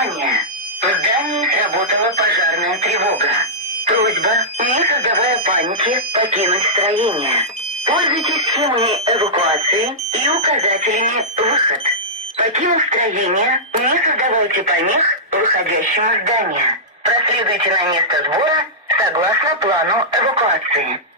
Внимание! В здании сработала пожарная тревога. Просьба, не создавая паники, покинуть строение. Пользуйтесь схемой эвакуации и указателями «Выход». Покинув строение, не создавайте помех выходящим из здания. Проследуйте на место сбора согласно плану эвакуации.